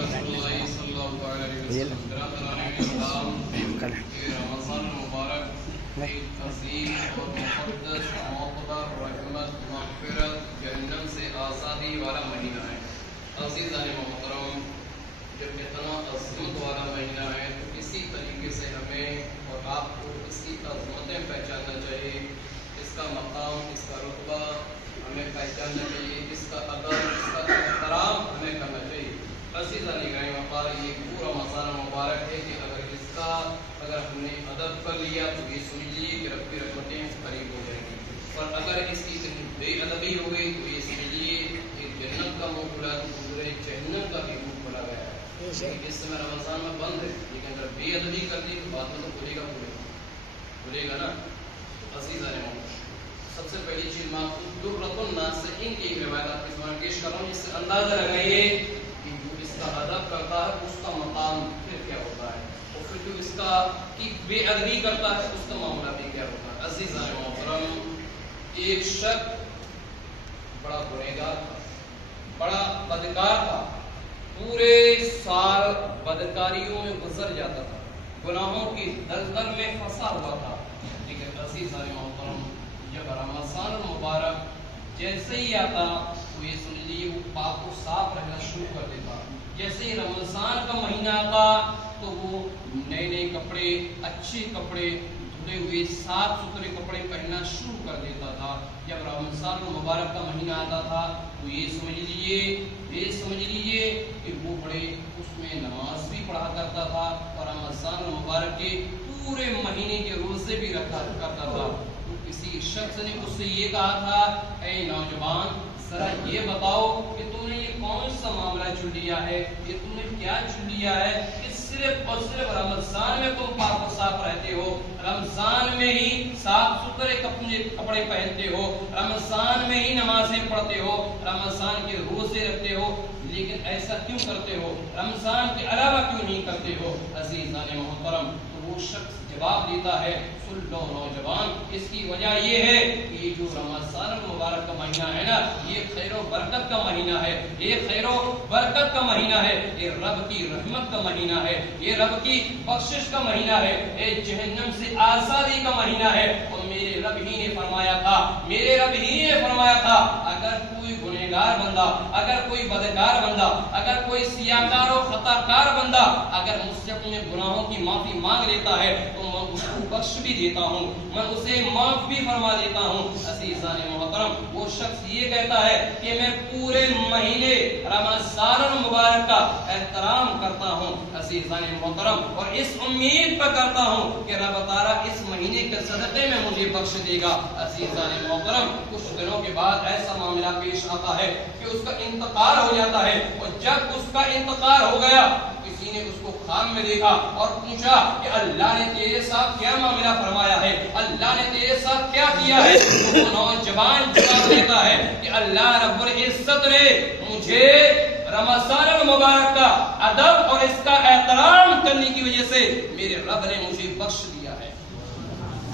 رمضان مبارک ایک عظیم اور مقدس معتبر رحمت مغفرت جہنم سے آزادی والا مہینہ ہے. عزیزان محترم، جب اتنا عظمت والا مہینہ ہے تو اسی طریقے سے ہمیں اور آپ کو اس کی عظمتیں پہچاننا چاہیے، اس کا مقام، اس کا رتبہ ہمیں پہچاننا چاہیے، اس کا ادب، اس کا احترام ہمیں کرنا چاہیے. عزیزان گرامی وقار، یہ پورا رمضان مبارک ہے کہ اگر ہم نے ادب کر لیا تو یہ سمجھ لیجیے کہ رب کی رحمتیں قریب ہو جائیں گی، اور اگر اس کی بے ادبی ہو گئی تو یہ سمجھ لیجیے کہ جنت کا منہ کھلا تو پورے جہنم کا بھی منہ کھلا گیا ہے. اس سمے رمضان میں بند ہے، لیکن اگر بے ادبی کر دی تو بعد میں تو کھلے گا نا. عزیزان محترم، سب سے پہلی چیز میں آپ کو درۃ الناصحین کی ایک روایت آپ کے سامنے پیش کر رہا ہوں، جس سے اندازہ لگائیے کہ جو اس کا ادب کرتا ہے اس کا مقام پھر کیا ہوتا ہے، اور پھر جو اس کا کی بے ادبی کرتا ہے اس کا معاملہ بھی کیا ہوتا ہے. عزیزان محترم، ایک شخص بڑا گنہگار تھا، بڑا بدکار تھا، پورے سال بدکاریوں میں گزر جاتا تھا، گناہوں کی دلدل میں پھنسا ہوا تھا. لیکن عزیزان محترم، جب رمضان المبارک جیسے ہی آتا تو یہ سمجھ لیجیے وہ پاک و صاف رہنا شروع کر دیتا. جیسے ہی رمضان کا مہینہ آتا تو وہ نئے نئے کپڑے، اچھے کپڑے، دھلے ہوئے صاف ستھرے کپڑے پہننا شروع کر دیتا تھا. جب رمضان المبارک کا مہینہ آتا تھا تو یہ سمجھ لیجیے کہ وہ بڑے اس میں نماز بھی پڑھا کرتا تھا اور رمضان المبارک کے پورے مہینے کے روزے بھی رکھا کرتا تھا. کسی شخص نے اس سے یہ کہا تھا، اے نوجوان، ذرا یہ بتاؤ کہ تم نے یہ کون سا معاملہ چن لیا ہے، یہ تم نے کیا چن لیا ہے کہ صرف اور صرف رمضان میں تم پاک و صاف رہتے ہو، رمضان میں ہی صاف ستھرے کپڑے پہنتے ہو، رمضان میں ہی نمازیں پڑھتے ہو، رمضان کے روزے رکھتے ہو، لیکن ایسا کیوں کرتے ہو، رمضان کے علاوہ کیوں نہیں کرتے ہو؟ عزیزان محترم، تو وہ شخص جواب دیتا ہے، سن لو نوجوان، اس کی وجہ یہ ہے کہ یہ جو رمضان المبارک کا مہینہ ہے نا، یہ خیر و برکت کا مہینہ ہے، یہ خیر و برکت کا مہینہ ہے، یہ رب کی رحمت کا مہینہ ہے، یہ رب کی بخشش کا مہینہ ہے، یہ جہنم سے آزادی کا مہینہ ہے. اور میرے رب ہی نے فرمایا تھا اگر کوئی گنہگار بندہ، اگر کوئی بدکار بندہ، اگر کوئی سیاہکار و خطاکار بندہ اگر مجھ سے اپنے گناہوں کی معافی مانگ لیتا ہے تو میں اس کو بخش بھی دیتا ہوں، میں اسے معاف بھی فرما دیتا ہوں. عزیزان محترم، وہ شخص یہ کہتا ہے کہ میں پورے مہینے رمضان المبارک کا احترام کرتا ہوں. عزیزان محترم، اور اس امید پر کرتا ہوں کہ رب تعالیٰ اس مہینے کے صدقے میں مجھے بخش دے گا. عزیزان محترم، کچھ دنوں کے بعد ایسا معاملہ پیش آتا ہے کہ اس کا انتقال ہو جاتا ہے، اور جب اس کا انتقال ہو گیا کسی نے اس کو خواب میں دیکھا اور پوچھا کہ اللہ نے تیرے ساتھ کیا معاملہ فرمایا ہے، اللہ نے تیرے ساتھ کیا کیا ہے؟ تو وہ نوجوان جواب دیتا ہے کہ اللہ رب العزت نے مجھے رمضان المبارک کا ادب اور اس کا احترام کرنے کی وجہ سے میرے رب نے مجھے بخش دیا ہے.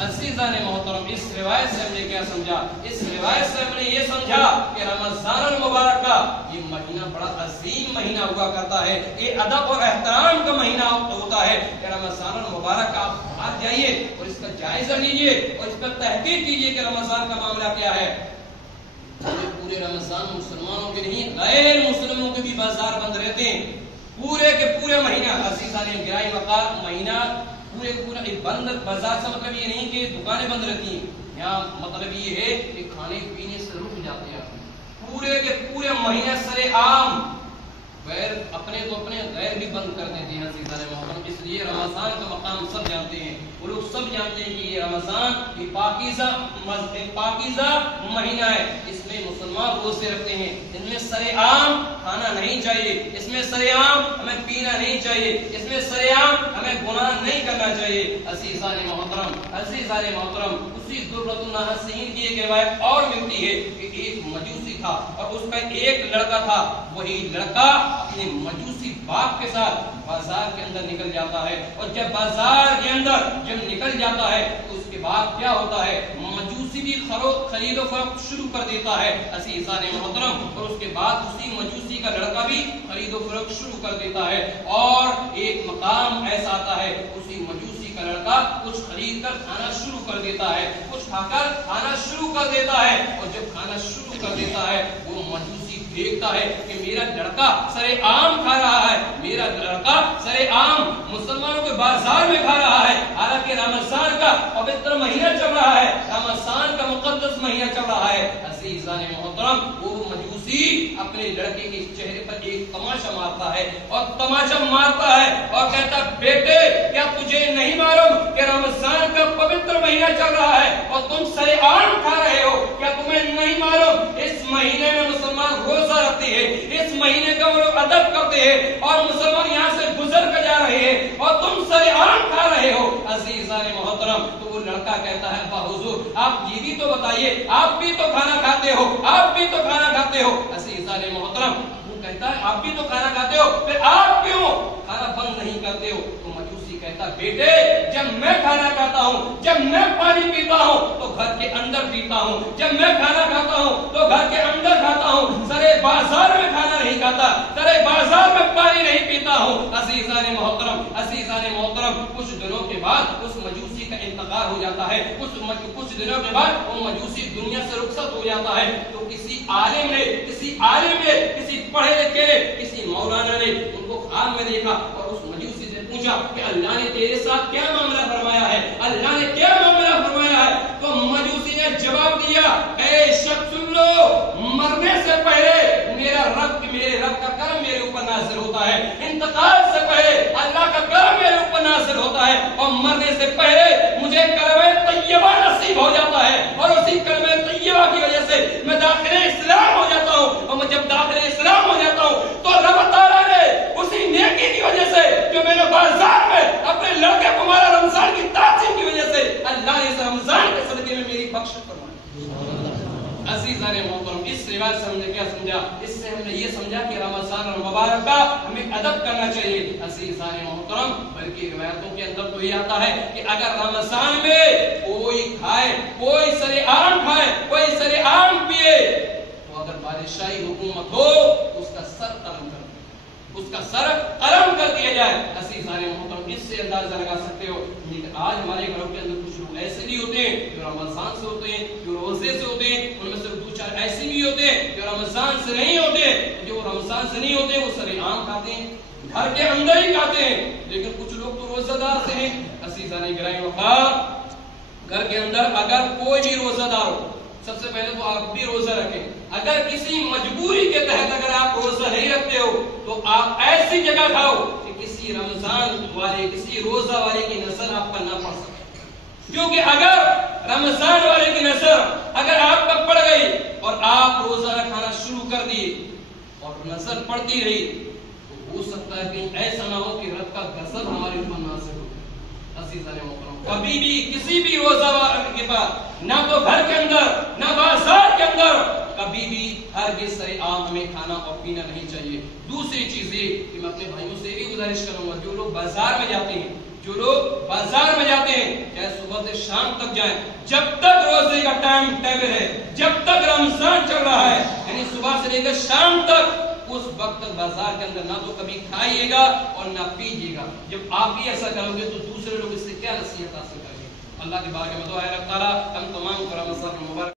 عزیزان محترم، اس روایت سے ہم نے کیا سمجھا؟ اس روایت سے ہم نے یہ سمجھا کہ رمضان المبارک کا یہ مہینہ بڑا عظیم مہینہ ہوا کرتا ہے، یہ ادب اور احترام کا مہینہ ہوتا ہے. کہ رمضان المبارک کا آپ بات جائیے اور اس کا جائزہ لیجئے اور اس پر تحقیق کیجئے کہ رمضان کا معاملہ کیا ہے. پورے رمضان مسلمانوں کے نہیں، غیر مسلموں کے بھی بازار بند رہتے ہیں پورے کے پورے مہینہ. عزیزان گرامی وقار، مہینہ پورے بند بازار سے مطلب یہ نہیں کہ دکانیں بند رہتی ہیں، یہاں مطلب یہ ہے کہ کھانے پینے سے رک جاتے ہیں. پورے کے پورے مہینے سرے عام غیر اپنے غیر بھی بند کر دیتے ہیں. عزیزان محترم، اس لیے رمضان کا مقام سب جانتے ہیں، وہ لوگ سب جانتے ہیں کہ یہ رمضان یہ پاکیزہ مہینہ ہے، اس میں مسلمان روزے رکھتے ہیں، اس میں سرے عام کھانا نہیں چاہیے، اس میں سرے عام ہمیں پینا نہیں چاہیے، اس میں سرے عام ہمیں گناہ نہیں کرنا چاہیے. عزیزان محترم، اسی درۃ الناصحین کی ایک روایت اور ملتی ہے کہ ایک مجوسی تھا اور اس کا ایک لڑکا تھا. وہی لڑکا اپنے مجوسی باپ کے ساتھ بازار کے اندر نکل جاتا ہے، اور جب بازار کے اندر نکل جاتا ہے تو اس کے بعد کیا ہوتا ہے؟ مجوسی بھی خرید و فروخت شروع کر دیتا ہے. عزیزان محترم، اور اس کے بعد اسی مجوسی کا کا لڑکا بھی خرید و فروخت شروع کر دیتا ہے، اور ایک مقام ایسا آتا ہے اسی مجوسی کا لڑکا کچھ خرید کر کھانا شروع کر دیتا ہے، کچھ کھا کر کھانا شروع کر دیتا ہے، اور جب کھانا شروع کر دیتا ہے وہ مجوسی دیکھتا ہے کہ میرا لڑکا سرے عام کھا رہا ہے، میرا لڑکا سرے عام مسلمانوں کے بازار میں کھا رہا ہے، حالانکہ رمضان کا پوتر مہینہ چل رہا ہے، رمضان کا مقدس مہینہ چل رہا ہے۔ عزیزان محترم، وہ مجوسی اپنے لڑکے کے چہرے پر ایک تماشا مارتا ہے، اور تماشا مارتا ہے اور کہتا بیٹے کیا تجھے نہیں معلوم کہ رمضان کا پوتر مہینہ چل رہا ہے اور تم سرے عام کھا رہے ہو؟ کیا تمہیں نہیں معلوم اس مہینے میں مسلمان روزہ رکھتے ہیں، اس مہینے کا وہ لوگ ادب کرتے ہیں، اور مسلمان یہاں سے گزر کر جا رہے ہیں اور تم سرے عام کھا رہے ہو؟ عزیزان محترم، تو وہ لڑکا کہتا ہے با حضور آپ یہ بھی تو بتائیے، آپ بھی تو کھانا کھاتے ہو، آپ بھی تو کھانا کھاتے ہو۔ عزیزان محترم، وہ کہتا ہے آپ بھی تو کھانا کھاتے ہو، پھر آپ کیوں کھانا بند نہیں کرتے ہو؟ تو مجوسی کہتا بیٹے جب میں کھانا کھاتا ہوں، جب میں پانی پیتا ہوں تو گھر کے اندر پیتا ہوں، جب میں کھانا کھاتا ہوں تو گھر کے اندر کھاتا ہوں، سرے بازار میں کھانا نہیں کھاتا، سرے بازار میں پانی نہیں پیتا ہوں۔ عزیزان محترم، عزیزان محترم، کچھ دنوں کے بعد اس مجوسی کا انتقال ہو جاتا ہے، کچھ دنوں کے بعد وہ مجوسی دنیا سے رخصت ہو جاتا ہے، تو کسی عالم نے کسی پڑھے لکھے نے، کسی مولانا نے ان کو خواب میں دیکھا اور اس مجوسی سے پوچھا کہ اللہ نے تیرے ساتھ کیا معاملہ فرمایا ہے، اللہ نے کیا معاملہ فرمایا ہے؟ تو مجوسی نے جواب دیا اے شخص سن لو، مرنے سے پہلے میرے رب کا کرم میرے اوپر نازل ہوتا ہے، انتقال سے پہلے اللہ کا کرم میرے اوپر نازل ہوتا ہے، اور مرنے سے پہلے مجھے کلمہ طیبہ نصیب ہو جاتا ہے، اور اسی کلمہ طیبہ کی وجہ سے میں داخل اسلام ہو جاتا ہوں، اور میں جب داخل اسلام ہو جاتا ہوں تو رب تعالیٰ نے اسی نیکی کی وجہ سے جو میں نے بازار میں اپنے لڑکے کو مارا رمضان کی تعظیم کی وجہ سے، اللہ نے اس رمضان کے صدقے میں میری بخشش فرمائی۔ عزیزان محترم، اس روایت سے ہم نے کیا سمجھا؟ اس سے ہم نے یہ سمجھا کہ رمضان المبارک کا ہمیں ادب کرنا چاہیے۔ عزیزان محترم، بلکہ روایتوں کے اندر تو یہ آتا ہے کہ اگر رمضان میں کوئی کھائے، کوئی سرے عام کھائے، کوئی سرے عام پیے، تو اگر بادشاہی حکومت ہو تو اس کا سر قلم کر دیا، اس کا سر قلم کر دیا جائے۔ عزیزان محترم، اس سے اندازہ لگا سکتے ہو کہ آج ہمارے گھروں کے اندر کچھ لوگ ایسے بھی ہوتے ہیں جو رمضان سے ہوتے ہیں، جو روزے سے ہوتے ہیں، ان میں سے دو چار ایسے بھی ہوتے ہیں جو رمضان سے نہیں ہوتے، جو رمضان سے نہیں ہوتے وہ سرے عام کھاتے ہیں، گھر کے اندر ہی کھاتے ہیں، لیکن کچھ لوگ تو روزہ دار سے ہیں۔ عزیزان گرامی وقار، گھر کے اندر اگر کوئی بھی روزہ دار ہو، سب سے پہلے تو آپ بھی روزہ رکھیں۔ اگر کسی مجبوری کے تحت اگر آپ روزہ نہیں رکھتے ہو تو آپ ایسی جگہ کھاؤ کہ کسی رمضان والے، کسی روزہ والے کی نظر آپ پر نہ پڑ سکے، کیونکہ اگر رمضان والے کی نظر اگر آپ پر پڑ گئی اور آپ روزہ رکھنا شروع کر دیے اور نظر پڑتی رہی تو ہو سکتا ہے کہ ایسا نہ ہو کہ رب کا غضب ہمارے اوپر نازل ہو۔ عزیزان محترم، کبھی بھی کسی بھی روزہ والے کے پاس، نہ تو گھر کے اندر نہ بازار کے اندر، کبھی بھی ہرگز سرے عام ہمیں کھانا اور پینا نہیں چاہیے۔ دوسری چیز یہ کہ میں اپنے بھائیوں سے بھی گزارش کروں گا، جو لوگ بازار میں جاتے ہیں، جو لوگ بازار میں جاتے ہیں، چاہے صبح سے شام تک جائیں، جب تک روزے کا ٹائم ٹیبل ہے، جب تک رمضان چل رہا ہے، یعنی صبح سے لے کر شام تک، اس وقت تک بازار کے اندر نہ تو کبھی کھائیے گا اور نہ پیجیے گا۔ جب آپ بھی ایسا کرو گے تو دوسرے لوگ اس سے کیا نصیحت حاصل کریں گے؟ اللہ کی بارگاہ میں دعا ہے رب تعالیٰ ہم تمام کو رمضان مبارک